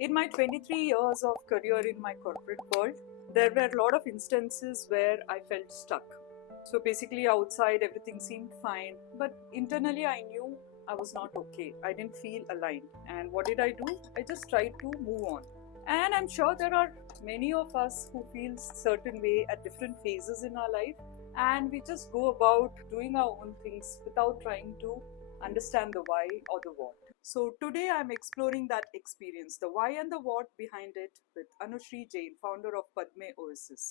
In my 23 years of career in my corporate world, there were a lot of instances where I felt stuck. So basically, outside everything seemed fine, but internally I knew I was not okay. I didn't feel aligned. And what did I do? I just tried to move on. And I'm sure there are many of us who feel certain way at different phases in our life, and we just go about doing our own things without trying to understand the why or the what. So today I'm exploring that experience, the why and the what behind it, with Anushree Jain, founder of Padme Oasis.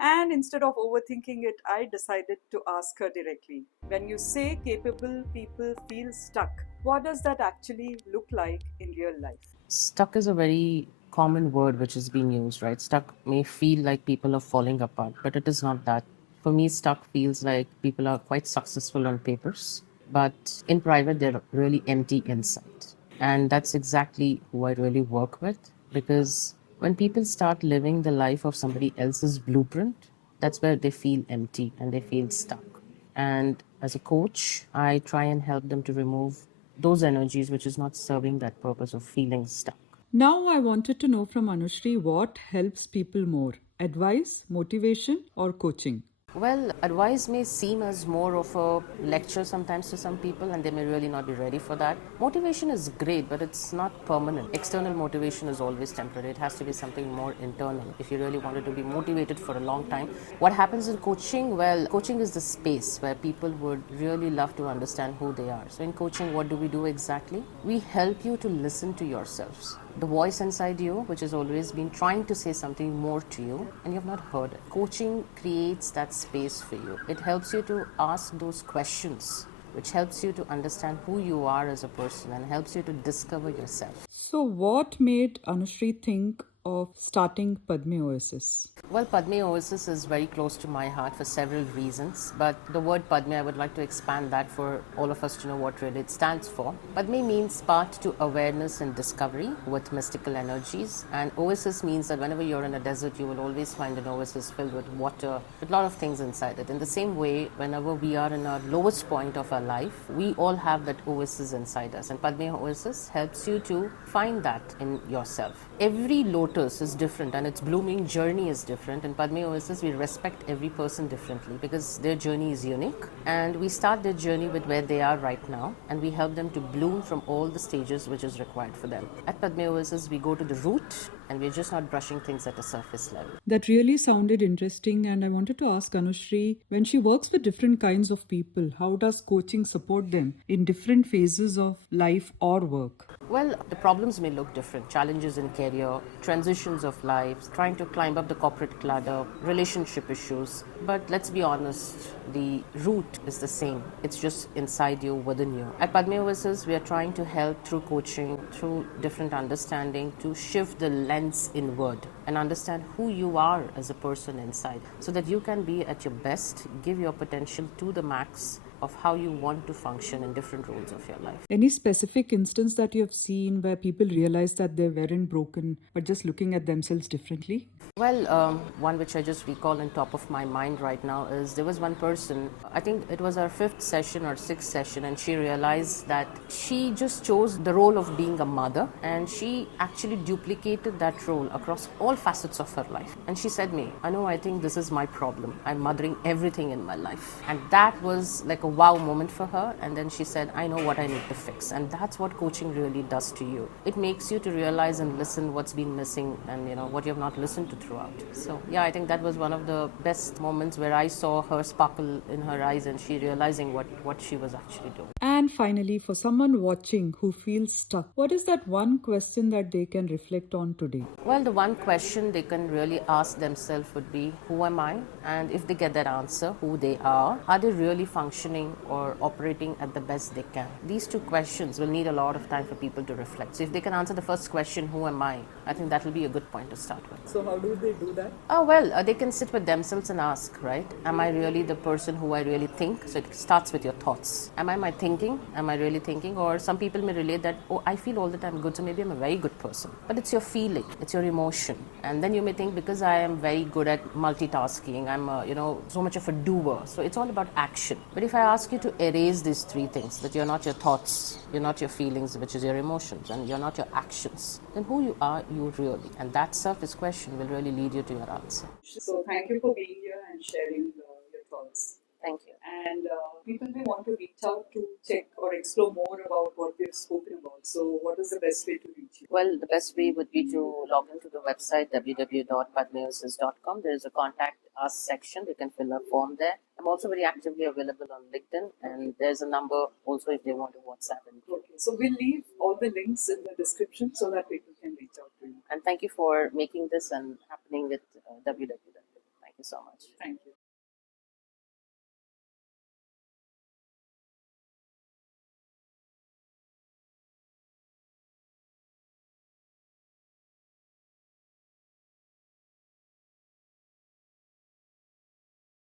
And instead of overthinking it, I decided to ask her directly. When you say capable people feel stuck, what does that actually look like in real life? Stuck is a very common word which is being used, right? Stuck may feel like people are falling apart, but it is not that. For me, stuck feels like people are quite successful on papers, but in private, they're really empty inside. And that's exactly who I really work with, because when people start living the life of somebody else's blueprint, that's where they feel empty and they feel stuck. And as a coach, I try and help them to remove those energies which is not serving that purpose of feeling stuck. Now, I wanted to know from Anushree what helps people more, advice, motivation, or coaching? Well, advice may seem as more of a lecture sometimes to some people, and they may really not be ready for that. Motivation is great, but it's not permanent. External motivation is always temporary. It has to be something more internal if you really wanted to be motivated for a long time. What happens in coaching? Well, coaching is the space where people would really love to understand who they are. So, in coaching, what do we do exactly? We help you to listen to yourselves, the voice inside you, which has always been trying to say something more to you, and you've not heard it. Coaching creates that space for you. It helps you to ask those questions, which helps you to understand who you are as a person and helps you to discover yourself. So, what made Anushree think of starting Padme Oasis? Well, Padme Oasis is very close to my heart for several reasons, but the word Padme, I would like to expand that for all of us to know what really it stands for. Padme means path to awareness and discovery with mystical energies, and oasis means that whenever you're in a desert, you will always find an oasis filled with water, with a lot of things inside it. In the same way, whenever we are in our lowest point of our life, we all have that oasis inside us, and Padme Oasis helps you to find that in yourself. Every lotus is different and its blooming journey is different. In Padme Oasis, we respect every person differently because their journey is unique, and we start their journey with where they are right now, and we help them to bloom from all the stages which is required for them. At Padme Oasis, we go to the root, and we're just not brushing things at a surface level. That really sounded interesting, and I wanted to ask Anushree, when she works with different kinds of people, how does coaching support them in different phases of life or work? Well, the problems may look different. Challenges in career, transitions of lives, trying to climb up the corporate ladder, relationship issues. But let's be honest, the root is the same. It's just inside you, within you. At Padme Oasis, we are trying to help through coaching, through different understanding, to shift the lens inward and understand who you are as a person inside so that you can be at your best, give your potential to the max of how you want to function in different roles of your life. Any specific instance that you have seen where people realize that they weren't broken but just looking at themselves differently? Well, one which I just recall on top of my mind right now is there was one person, I think it was our fifth session or sixth session, and she realized that she just chose the role of being a mother, and she actually duplicated that role across all facets of her life. And she said me, I think this is my problem. I'm mothering everything in my life. And that was like a wow moment for her. And then she said, I know what I need to fix. And that's what coaching really does to you. It makes you to realize and listen what's been missing and what you have not listened to throughout. So yeah, I think that was one of the best moments where I saw her sparkle in her eyes and she realizing what she was actually doing. And finally, for someone watching who feels stuck, what is that one question that they can reflect on today? Well, the one question they can really ask themselves would be, who am I? And if they get that answer, who they are they really functioning or operating at the best they can? These two questions will need a lot of time for people to reflect. So if they can answer the first question, who am I think that will be a good point to start with. So, how do they do that? Oh, well, they can sit with themselves and ask, right? Am I really the person who I really think? So it starts with your thoughts. Am I my thinking? Am I really thinking? Or some people may relate that, oh, I feel all the time good, so maybe I'm a very good person. But it's your feeling, it's your emotion. And then you may think, because I am very good at multitasking, I'm so much of a doer. So it's all about action. But if I ask you to erase these three things, that you're not your thoughts, you're not your feelings, which is your emotions, and you're not your actions, then who you are you really? And that surface question will really lead you to your answer. So thank you for being here and sharing your thoughts. Thank you. And people may want to reach out to check or explore more about what we've spoken about. So what is the best way to reach you? Well, the best way would be to log into the website www.padmeoasis.com. There is a contact us section. You can fill a form there. I'm also very actively available on LinkedIn, and there's a number also if they want to WhatsApp. Okay, so we'll leave all the links in the description so that people can reach out to you. And thank you for making this and happening with www. Thank you so much. Thank you.